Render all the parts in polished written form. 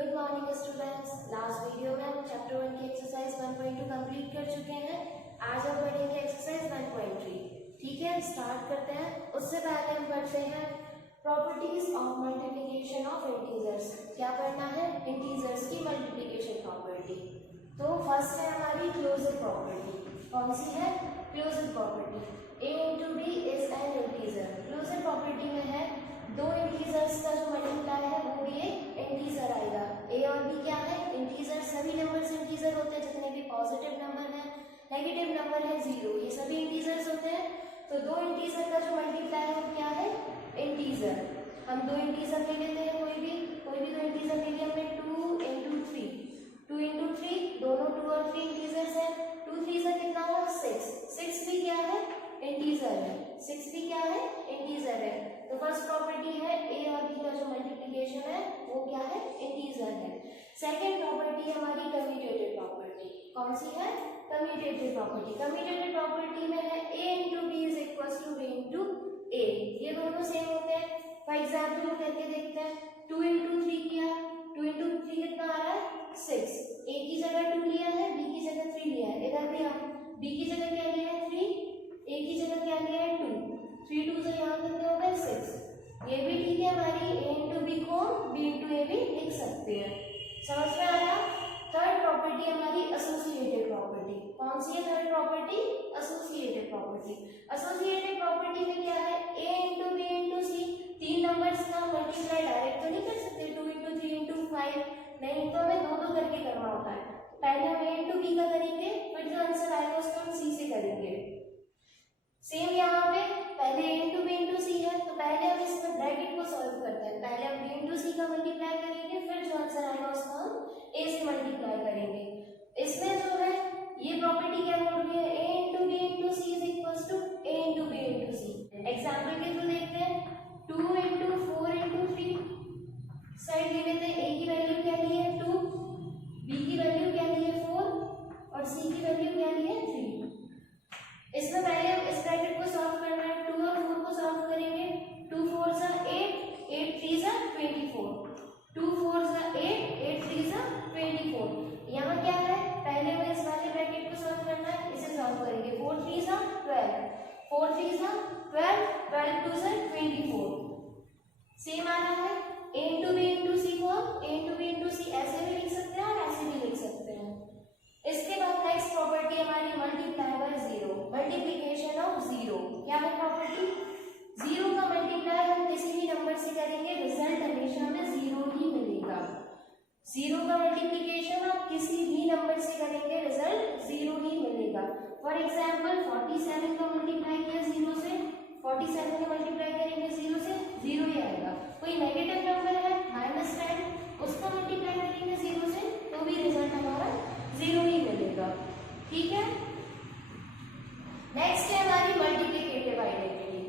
Good morning students. Last video में हम chapter 1 की एक्सरसाइज 1.2 कंप्लीट कर चुके हैं। आज हम पढ़ेंगे एक्सरसाइज 1.3। ठीक है, स्टार्ट करते हैं। उससे पहले हम पढ़ते हैं properties of multiplication of integers. क्या पढ़ना है? इंटीजर्स की मल्टीप्लिकेशन प्रॉपर्टी। तो फर्स्ट है हमारी क्लोजर प्रॉपर्टी। कौन सी है? Closure property. a into b is an integer। Closure property में है दो इंटीजर्स का जो मल्टीप्लाई है वो भी एक इंटीजर आएगा। a और b क्या है? इंटीजर। सभी नंबर्स इंटीजर होते हैं, जितने भी पॉजिटिव नंबर है, नेगेटिव नंबर है, जीरो, ये सभी इंटीजर्स होते हैं। तो दो इंटीजर का जो मल्टीप्लाई है वो क्या है? इंटीजर। हम दो इंटीजर ले लेते हैं, कोई भी दो इंटीजर ले लिया हमने। 2 into 3, 2 into 3, दोनों 2 और 3 इंटीजर्स है। 2 3 से कितना हुआ? 6। 6 भी क्या है? इंटीजर है। 6 भी क्या है? इंटीजर है। तो फर्स्ट प्रॉपर्टी है a और b का जो मल्टीप्लिकेशन है वो क्या है? इंटीजर है। सेकंड प्रॉपर्टी हमारी कम्यूटेटिव प्रॉपर्टी। कौन सी है? Commutative property. कम्यूटेटिव प्रॉपर्टी में है a into b is equals to b into a। ये दोनों सेम होते हैं। फॉर एग्जाम्पल हम करके देखते हैं। 2 into 3 किया, 2 into 3 कितना आ रहा है? 6। a की जगह 2 लिया है, b की जगह 3 लिया है। इधर भी हम b की जगह क्या लिया है? 3, a की जगह क्या लिया है? 2। 3 2 से यहाँ कितने हो गए? 6। ये भी ठीक है हमारी। a into b को b into a भी लिख सकते हैं। समझ में आया? थर्ड प्रॉपर्टी हमारी एसोसिएटिव प्रॉपर्टी। कौन सी है third property? Associative property. Associative property में क्या है? a into b into c। तीन नंबर्स का मल्टीप्लाई डायरेक्ट तो नहीं कर सकते। 2 into 3 into 5 नहीं, तो हमें दो दो करके करना होता है। पहले हम a into b का करेंगे, फिर जो आंसर आएगा उसको हम c से करेंगे। सेम यहाँ पे पहले a into b into c है, तो पहले हम इसमें ब्रैकेट को सॉल्व करते हैं। पहले हम b into c का मल्टीप्लाई करेंगे, फिर जो आंसर आएगा उसको हम a से मल्टीप्लाई करेंगे। इसमें जो है ये प्रॉपर्टी क्या बोल रही है? a into b into c is equals to a into b into c। Example के थ्रू देखते हैं। 2 into 4 into 3 साइड ले लेते हैं। a की वैल्यू क्या ली है? 2, b की वैल्यू क्या ली है? 4 और c की वैल्यू क्या ली है? 3। इसमें पहले हम इस ब्रैकेट को सॉल्व करना है। 2 और 4 को सॉल्व करेंगे। 2 4 जा 8, 8 3 जा 24। 2 4 जा 8, 8 3 जा 24। यहाँ क्या है? पहले हमें इस वाले ब्रैकेट को सॉल्व करना है, इसे सॉल्व करेंगे। 4 3 जा 12, 4 3 जा 12, 12 2 जा 24। सेम आ रहा है। a into b into c को हम a into b into c ऐसे भी लिख सकते हैं और ऐसे भी लिख सकते हैं। इसके बाद नेक्स्ट प्रॉपर्टी हमारी multiply by zero. Multiplication of zero क्या है प्रॉपर्टी? जीरो का मल्टीप्लाई हम किसी भी नंबर से करेंगे, रिजल्ट हमेशा हमें जीरो ही मिलेगा। जीरो का मल्टीप्लिकेशन आप किसी भी नंबर से करेंगे, रिजल्ट जीरो ही मिलेगा। फॉर एग्जाम्पल 47 का मल्टीप्लाई किया जीरो से, 47 का मल्टीप्लाई करेंगे जीरो से, जीरो ही आएगा। कोई नेगेटिव नंबर है -10, उसका मल्टीप्लाई करेंगे जीरो से, तो भी रिजल्ट हमारा जीरो ही मिलेगा। ठीक है। नेक्स्ट है हमारी मल्टीप्लिकेटिव आइडेंटिटी।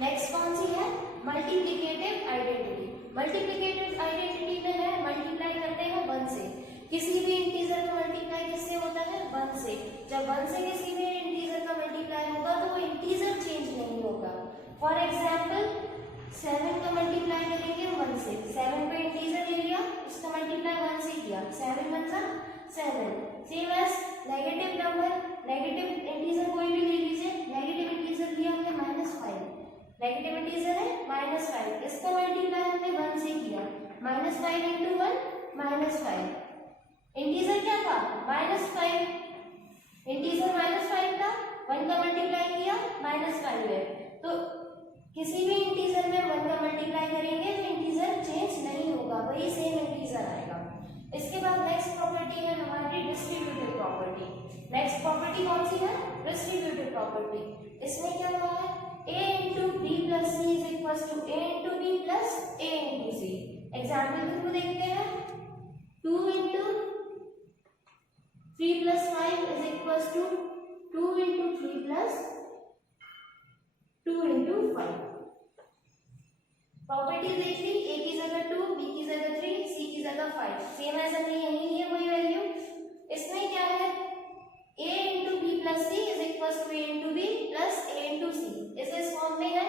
नेक्स्ट कौन सी है? Multiplicative identity. मल्टीप्लिकेटिव आइडेंटिटी में है मल्टीप्लाई करते हैं 1 से। किसी भी इंटीजर का मल्टीप्लाई किससे होता है? 1 से। जब 1 से किसी भी इंटीजर का मल्टीप्लाई होगा तो वो इंटीजर चेंज नहीं होगा। फॉर एग्जाम्पल 7 का मल्टीप्लाई करेंगे 1 से। 7 पे इंटीजर ले लिया, उसका मल्टीप्लाई 1 से किया, 7 1 जा 7। Same as negative number, negative integer कोई भी ले लीजिए। नेगेटिव इंटीजर लिया हमने -5, नेगेटिव इंटीजर है -5, इसका मल्टीप्लाई हमने 1 से किया। -5 into 1 -5। इंटीजर क्या था? -5। इंटीजर -5 था, 1 का मल्टीप्लाई किया -5 है। तो किसी भी इंटीजर में 1 का मल्टीप्लाई करेंगे तो इंटीजर चेंज नहीं होगा, वही सेम इंटीजर आएगा। इसके बाद नेक्स्ट प्रॉपर्टी है हमारी डिस्ट्रीब्यूटिव प्रॉपर्टी। नेक्स्ट प्रॉपर्टी कौन सी है? Distributive property. इसमें क्या हुआ है? a into b plus c is equals to a into b plus a into c। Example के थ्रू देखते हैं। 2 into 3 plus 5 is equals to 2 into 3 plus 2 into 5। Property देख ली। a की जगह 2, b की जगह 3, c की जगह 5। सेम ऐसा नहीं यही है वही वैल्यू। इसमें क्या है? a into b plus c is equals to a into b plus a into c। इस फॉर्म में है।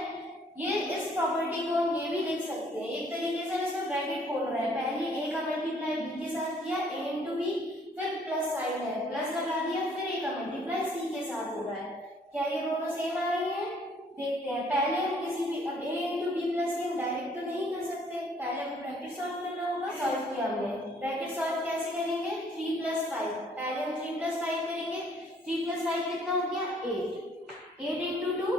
ये इस प्रॉपर्टी को हम ये भी लिख सकते हैं, एक तरीके से इसमें ब्रैकेट खोल रहा है, पहले a का मल्टीप्लाई b के साथ किया, a इंटू बी, फिर प्लस साइन है, प्लस लगा दिया, फिर a का मल्टीप्लाई c के साथ हो रहा है। क्या ये दोनों सेम आ रही हैं? देखते हैं। पहले हम किसी भी, अब a into B plus c हम डायरेक्ट तो नहीं कर सकते, पहले हमें ब्रैकेट सॉल्व करना होगा। सॉल्व किया हमने, ब्रैकेट सॉल्व कैसे करेंगे? 3 प्लस 5, पहले हम 3 प्लस 5 करेंगे, 3 प्लस 5 कितना हो गया? 8, 8 इंटू 2,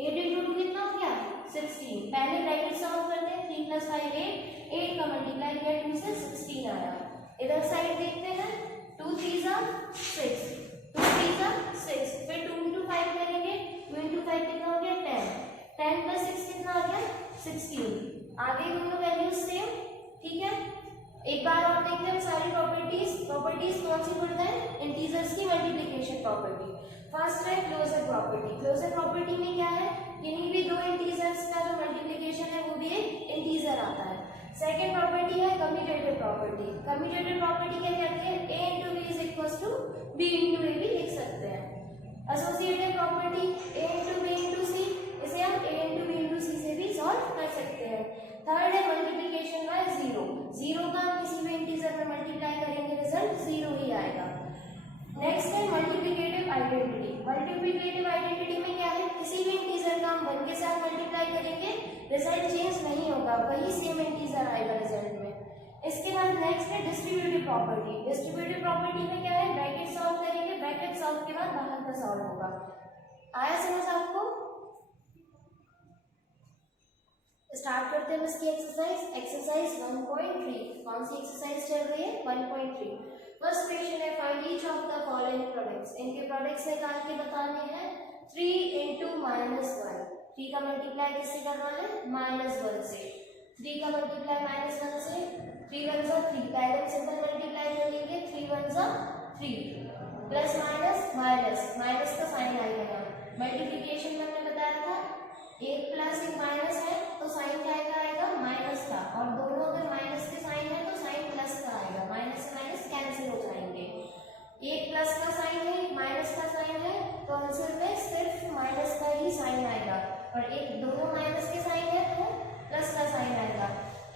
8 इंटू 2 कितना हो गया? 16। पहले ब्रैकेट सॉल्व करते हैं, 3 प्लस 5 8, 8 का मल्टीप्लाई किया 2 से 16 आया। इधर साइड देखते हैं, 2 3 जा 6, 2 3 जा 6, फिर 2 इंटू 5 करेंगे, 2 इंटू 5 कितना हो गया? 10, 10 प्लस 6 कितना आ गया? 16। आगे दोनों वैल्यूज सेम, ठीक है। एक बार और देखते हैं सारी प्रॉपर्टीज कौन सी पढ़ते हैं? इंटीजर्स की मल्टीप्लिकेशन प्रॉपर्टी। फर्स्ट है क्लोजर प्रॉपर्टी। क्लोजर प्रॉपर्टी में क्या है? किन्हीं भी दो इंटीजर्स का जो मल्टीप्लिकेशन है वो भी एक इंटीजर आता है। सेकेंड प्रॉपर्टी है कम्यूटेटिव प्रॉपर्टी। कम्यूटेटिव प्रॉपर्टी क्या कहती है? a into B is equal to b into A भी लिख सकते हैं। Associative property a into B into C, इसे हम a into B into C से भी सॉल्व कर सकते हैं। थर्ड है मल्टीप्लिकेशन बाय जीरो। जीरो का हम किसी भी इंटीजर में मल्टीप्लाई करेंगे, रिजल्ट जीरो ही आएगा। नेक्स्ट है मल्टीप्लिकेटिव आइडेंटिटी। मल्टीप्लिकेटिव आइडेंटिटी में क्या है? किसी भी इंटीजर का हम 1 के साथ मल्टीप्लाई करेंगे, रिजल्ट चेंज नहीं होगा, वही सेम इंटीजर आएगा रिजल्ट में। इसके बाद नेक्स्ट है डिस्ट्रीब्यूटिव प्रॉपर्टी। डिस्ट्रीब्यूटिव प्रॉपर्टी में क्या है? ब्रैकेट सॉल्व करेंगे, ब्रैकेट सॉल्व के बाद बाहर का सॉल्व होगा। आया समझ आपको? स्टार्ट करते हैं इसकी एक्सरसाइज 1.3। कौन सी एक्सरसाइज चल रही है? 1.3। फर्स्ट क्वेश्चन है find each of the following products. इनके प्रोडक्ट्स निकाल के बताने हैं। 3 इंटू -1, 3 का मल्टीप्लाई किससे करना है? -1 से। 3 का मल्टीप्लाई -1 से, 3 1 जा 3, पहले सिंपल मल्टीप्लाई कर लेंगे, 3 1 जा 3, प्लस माइनस, माइनस का साइन आएगा यहाँ। मल्टीप्लिकेशन में हमने बताया था एक प्लस एक माइनस है तो साइन क्या आएगा? माइनस का, और दोनों अगर माइनस के साइन है तो साइन प्लस का आएगा, माइनस से माइनस कैंसिल हो जाएंगे। एक प्लस का साइन है, एक माइनस का साइन है, तो आंसर में सिर्फ माइनस का ही साइन आएगा, और एक दोनों माइनस के साइन है तो प्लस का साइन आएगा।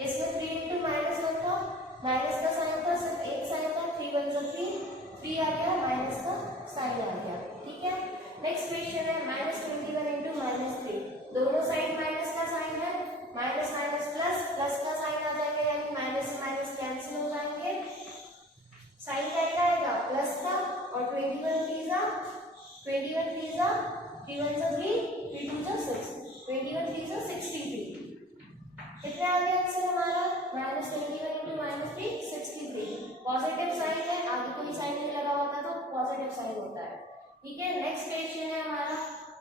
इसमें 3 इंटू -1 था, माइनस का साइन था, सिर्फ एक साइन था, 3 1 जा 3 आ गया, माइनस का साइन आ गया, ठीक है। नेक्स्ट क्वेश्चन है -21 इंटू -3। दोनों साइड माइनस का साइन है, माइनस माइनस प्लस, प्लस का साइन आ जाएगा, यानी माइनस से माइनस कैंसिल हो जाएंगे। साइन क्या आएगा? प्लस का, और 21 3 जा 3 1 जा 3, 3 2 जा 6, 21 3 जा 63। कितना आ गया आंसर हमारा? -21 इंटू -3 63। पॉजिटिव साइन है, आगे कोई साइन नहीं लगा होता तो पॉजिटिव साइन होता है, ठीक है। नेक्स्ट क्वेश्चन है हमारा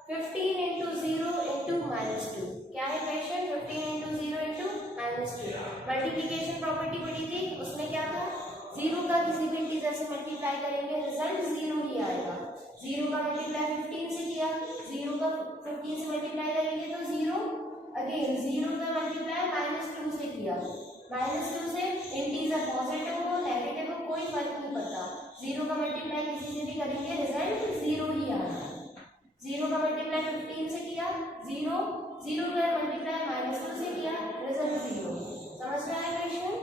15 इंटू 0 इंटू -2। क्या है question? 15 into 0 into -2। Multiplication property पढ़ी थी, उसमें क्या था? 0 का किसी भी इंटीजर से मल्टीप्लाई करेंगे, रिजल्ट 0 ही आएगा। 0 का मल्टीप्लाई 15 से किया, 0 का 15 से मल्टीप्लाई करेंगे तो 0, अगेन 0 का मल्टीप्लाई -2 से किया, -2 से इंटीजर पॉजिटिव हो नेगेटिव हो कोई फर्क नहीं पड़ता, 0 का मल्टीप्लाई किसी से भी करेंगे, रिजल्ट 0 ही आएगा। 0 का मल्टीप्लाई 15 से किया, 0 का मल्टीप्लाई -2 से किया, रिजल्ट 0। समझ में आया क्वेश्चन?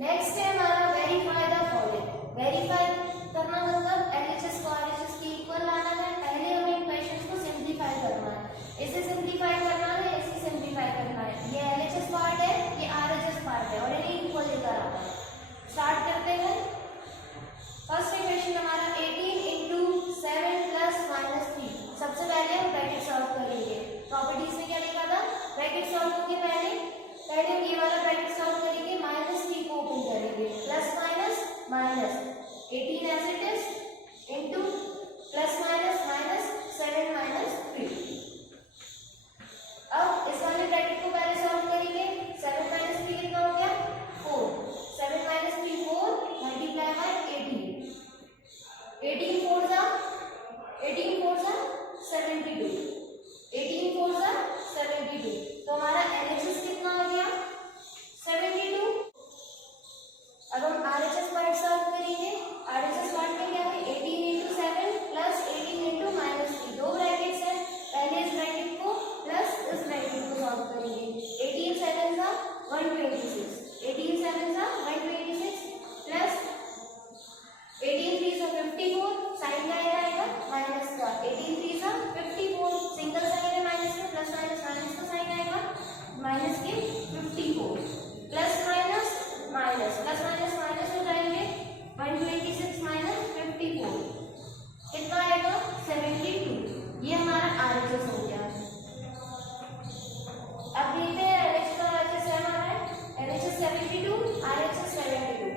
नेक्स्ट है हमारा वेरीफाई द फॉलोइंग। वेरीफाई करना मतलब एलएचएस को आरएचएस के इक्वल लाना है। पहले हमें इन क्वेश्चंस को सिंपलीफाई करना है, इसे सिंपलीफाई करना है, इसे सिंपलीफाई करना है। ये एलएचएस पार्ट है, ये आरएचएस पार्ट है, और इन्हें इक्वल लेकर आना है। स्टार्ट करते हैं। फर्स्ट क्वेश्चन हमारा 18 इंटू 7 प्लस -3। सबसे पहले हम ब्रैकेट सॉल्व करेंगे। प्रॉपर्टीज में क्या लिखा था? ब्रैकेट सॉल्व होंगे, पहले हम ये वाला ब्रैकेट सॉल्व करेंगे, -3 को ओपन करेंगे, plus minus minus 18 as it is into plus minus minus 7 -3। Solve करेंगे। 18 7 का 126, 18 7 का 126 प्लस 18 3 का 54, साइन का आएगा माइनस का, 18 3 का 54, सिंगल साइन है माइनस में, प्लस माइनस माइनस का साइन आएगा माइनस के 54, plus minus minus, plus minus minus हो जाएंगे, 126 माइनस 54 कितना आएगा 72। ये हमारा RHS हो गया। अब देखते हैं LHS का RHS क्या आ रहा है, LHS 72, RHS 72,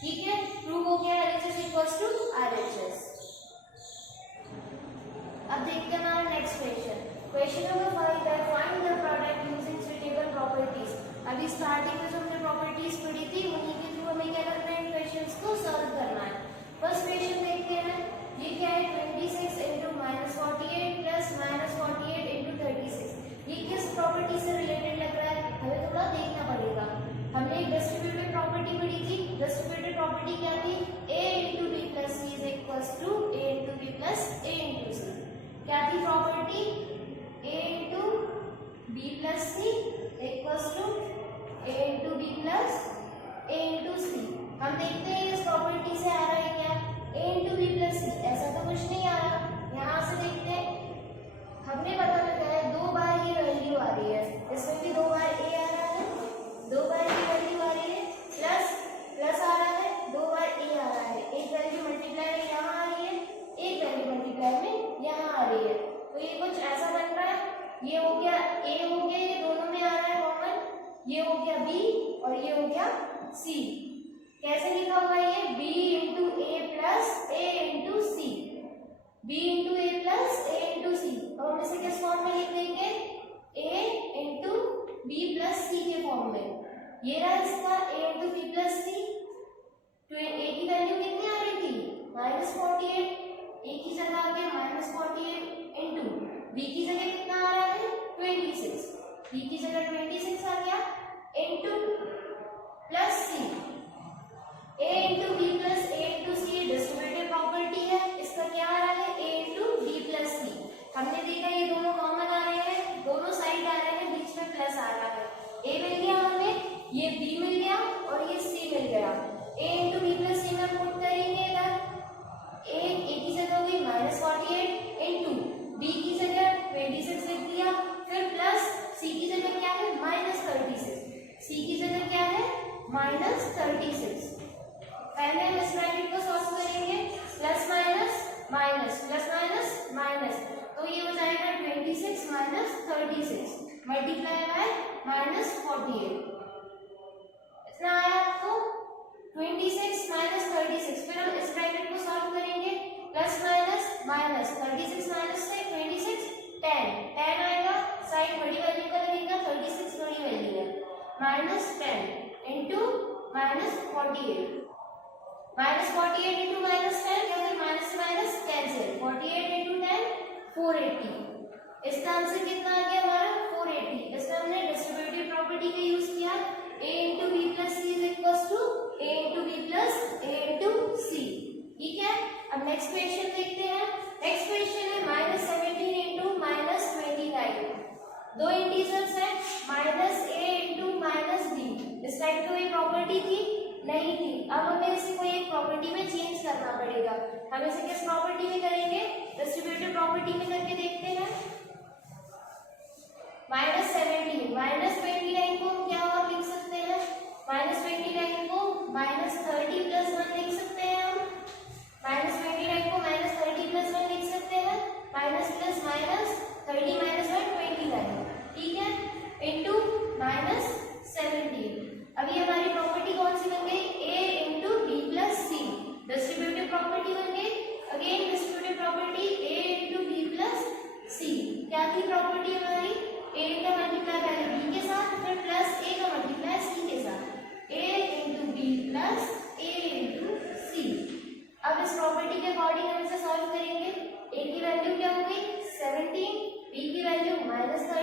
ठीक है, प्रूव हो गया LHS इक्वल्स टू RHS। अब देखते हैं हमारा next question, question number 5 that find the product using suitable properties. अभी स्टार्टिंग में जो हमने प्रॉपर्टीज पढ़ी थी उन्हीं के थ्रू हमें क्या करना है, क्वेश्चंस को सॉल्व करना है। फर्स्ट क्वेश्चन देखते हैं, ये क्या है 26 इंटू -48 प्लस -48 इंटू 36, ये किस प्रॉपर्टी से रिलेटेड लग रहा है, हमें थोड़ा देखना पड़ेगा। हमने एक डिस्ट्रीब्यूटिव प्रॉपर्टी पढ़ी थी, डिस्ट्रीब्यूटिव प्रॉपर्टी क्या थी, a into B plus C is equals to a into B plus a into C. क्या थी property, a into B plus C equals to a into B plus a into C. हम देखते हैं इस property से आ रहा है क्या, a इंटू बी प्लस सी, ऐसा तो कुछ नहीं आ रहा। यहाँ से देखते हैं, हमने पता लगा है 2 बार ये वैल्यू आ रही है, इसमें भी 2 बार a आ रहा है, 2 बार ये वैल्यू आ रही है, प्लस प्लस आ रहा है, 2 बार a आ रहा है, एक वैल्यू मल्टीप्लाई में यहाँ आ रही है, एक वैल्यू मल्टीप्लाई में यहाँ आ रही है, तो ये कुछ ऐसा बन रहा है, ये हो गया a हो गया, ये दोनों में आ रहा है कॉमन, ये हो गया b और ये हो गया c। कैसे लिखा होगा ये, b into A plus A into C, b into A plus A into सी, और हम इसे किस फॉर्म में लिख देंगे, a इंटू बी प्लस सी के फॉर्म में। ये रहा इसका a इंटू बी प्लस सी, तो a की वैल्यू कितनी आ रही थी -48, a की जगह आ गया -48 इंटू b की जगह कितना आ रहा है 26, b की जगह 26 आ गया into plus C, a into B plus A into C distributive property है, इसका क्या आ रहा है a into B plus C. हमने देखा ये दोनों कॉमन आ रहे हैं, दोनों साइड आ रहे हैं, बीच में प्लस आ रहा है, a मिल गया हमें, ये b मिल गया और ये c मिल गया। a इंटू बी प्लस सी में पुट करेंगे इधर, a की जगह हुई -48 इंटू b की जगह 26 लिख दिया, फिर प्लस c की जगह क्या है -36, c की जगह क्या है -36। पहले हम इस ब्रैकेट को सॉल्व करेंगे, plus minus minus plus minus minus, तो ये हो जाएगा 26 माइनस 36 मल्टीप्लाई बाय -48, इतना आया आपको 26 माइनस 36। फिर हम इस ब्रैकेट को सॉल्व करेंगे, प्लस माइनस माइनस 36 माइनस से 26 10 आएगा, साइड बड़ी वैल्यू का लगेगा, 36 बड़ी वैल्यू है, -10 इंटू -48, -48 इंटू -10 या फिर माइनस से माइनस कैंसिल, 48 इंटू 10 480, इसका आंसर कितना आ गया हमारा 480। इसमें हमने डिस्ट्रीब्यूटिव प्रॉपर्टी का यूज किया, a into B plus C is equals to a into B plus a into C, ठीक है। अब नेक्स्ट क्वेश्चन देखते हैं, नेक्स्ट क्वेश्चन है -17 इंटू -29, दो इंटीजर्स है -a इंटू -b, इस टाइप की कोई प्रॉपर्टी थी नहीं थी, अब हमें इसे कोई एक प्रॉपर्टी में चेंज करना पड़ेगा। हम इसे किस प्रॉपर्टी में करेंगे, डिस्ट्रीब्यूटिव प्रॉपर्टी में करके देखते हैं। -17 -29 को क्या और लिख सकते हैं, -29 को -30 प्लस 1 लिख सकते हैं हम, -29 को -30 प्लस 1 लिख सकते हैं, माइनस प्लस माइनस 30 माइनस 29, ठीक है, इंटू -17। अभी हमारी प्रॉपर्टी कौन सी बन गई, a into B plus C, distributive property बन गई। Again distributive property a into B plus C, क्या थी प्रॉपर्टी हमारी, a का मल्टीप्लाई पहले b के साथ, फिर प्लस a का मल्टीप्लाई c के साथ, a into B plus a into C. अब इस प्रॉपर्टी के अकॉर्डिंग हम इसे सॉल्व करेंगे, a की वैल्यू क्या हो गई 17, b की value -30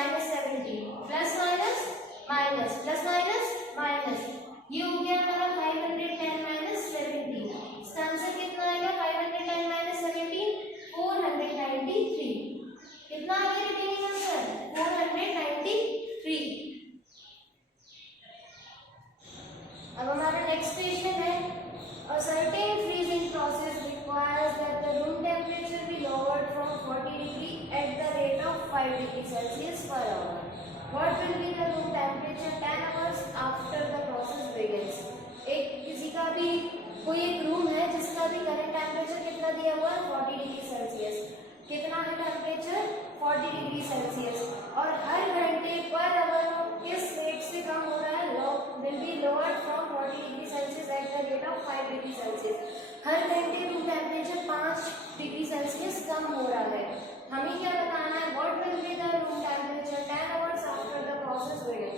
-17 plus minus minus plus minus minus, ये हो गया हमारा 510 माइनस 17। इसका आंसर कितना आएगा? 510 माइनस 17 493। कितना आ गया रिमेनिंग आंसर? 493। अब हमारा नेक्स्ट क्वेश्चन है, a certain freezing process requires that the room temperature be lowered from 40 degree at the rate of 5 degree Celsius per hour. What will be the room temperature 10 hours after the process begins? एक किसी का भी कोई एक room है जिसका भी current temperature कितना दिया हुआ है? 40 डिग्री सेल्सियस। कितना है टेम्परेचर? 40 degree Celsius. और हर घंटे पर अवर किस रेट से कम हो रहा है? Will be lowered from 40 degree Celsius at the rate of 5 degree Celsius. हर घंटे रूम टेम्परेचर 5 डिग्री सेल्सियस कम हो रहा है। हमें क्या बताना है? What will be the room temperature 10 hours after the process begin.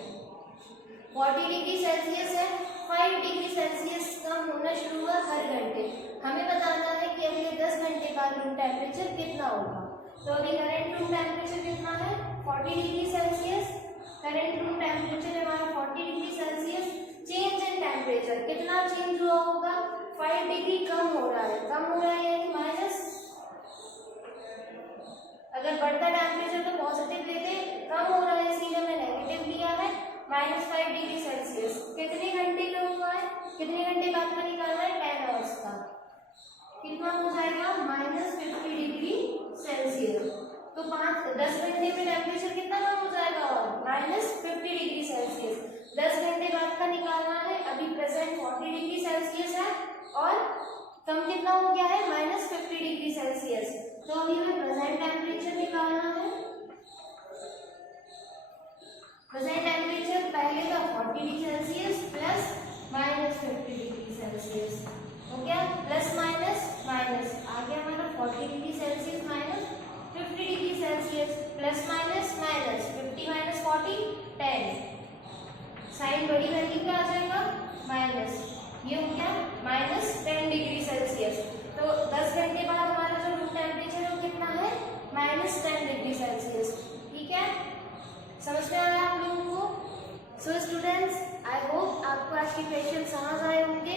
40 degree Celsius है, 5 डिग्री सेल्सियस कम होना शुरू हुआ हर घंटे। हमें बताना है कि अगले 10 घंटे बाद रूम टेम्परेचर कितना होगा। तो अभी करंट रूम टेम्परेचर कितना है? 40 degree Celsius. Current room temperature हमारा 40 degree Celsius. Change in temperature कितना चेंज हुआ होगा? 5 डिग्री कम हो रहा है। कम हो रहा है यानी माइनस, अगर बढ़ता टेम्परेचर तो पॉजिटिव लेते, कम हो रहा है इसलिए हमने नेगेटिव लिया है, -5 डिग्री सेल्सियस। कितने घंटे का हुआ है? कितने घंटे बाद का निकालना है? 10 आवर्स का। कितना हो जाएगा? -50 डिग्री सेल्सियस। तो 10 घंटे में टेम्परेचर कितना कम हो जाएगा? और -50 डिग्री सेल्सियस। 10 घंटे बाद का निकालना है। अभी प्रेजेंट 40 डिग्री सेल्सियस है और कम कितना हो गया है? -50 डिग्री सेल्सियस। तो अभी हमें प्रेजेंट टेम्परेचर निकालना है। प्रेजेंट टेम्परेचर पहले का 40 degree Celsius plus -50 degree Celsius हो गया, प्लस माइनस माइनस आ गया हमारा 40 degree Celsius minus 50 degree Celsius, plus minus minus 50 minus 40 10। Sign बड़ी वैल्यू का आ जाएगा माइनस, ये हो गया -10 डिग्री सेल्सियस। तो 10 घंटे बाद हमारा जो रूम टेम्परेचर है वो कितना है? -10 डिग्री सेल्सियस। ठीक है, समझ में आया आप लोगों को? सो स्टूडेंट्स, आई होप आपको आज के क्वेश्चन समझ आए होंगे।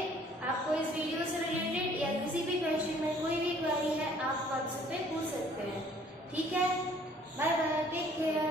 आपको इस वीडियो से रिलेटेड या किसी भी क्वेश्चन में कोई भी क्वेरी है आप व्हाट्सएप पे पूछ सकते हैं। ठीक है, बाय बाय, टेक केयर।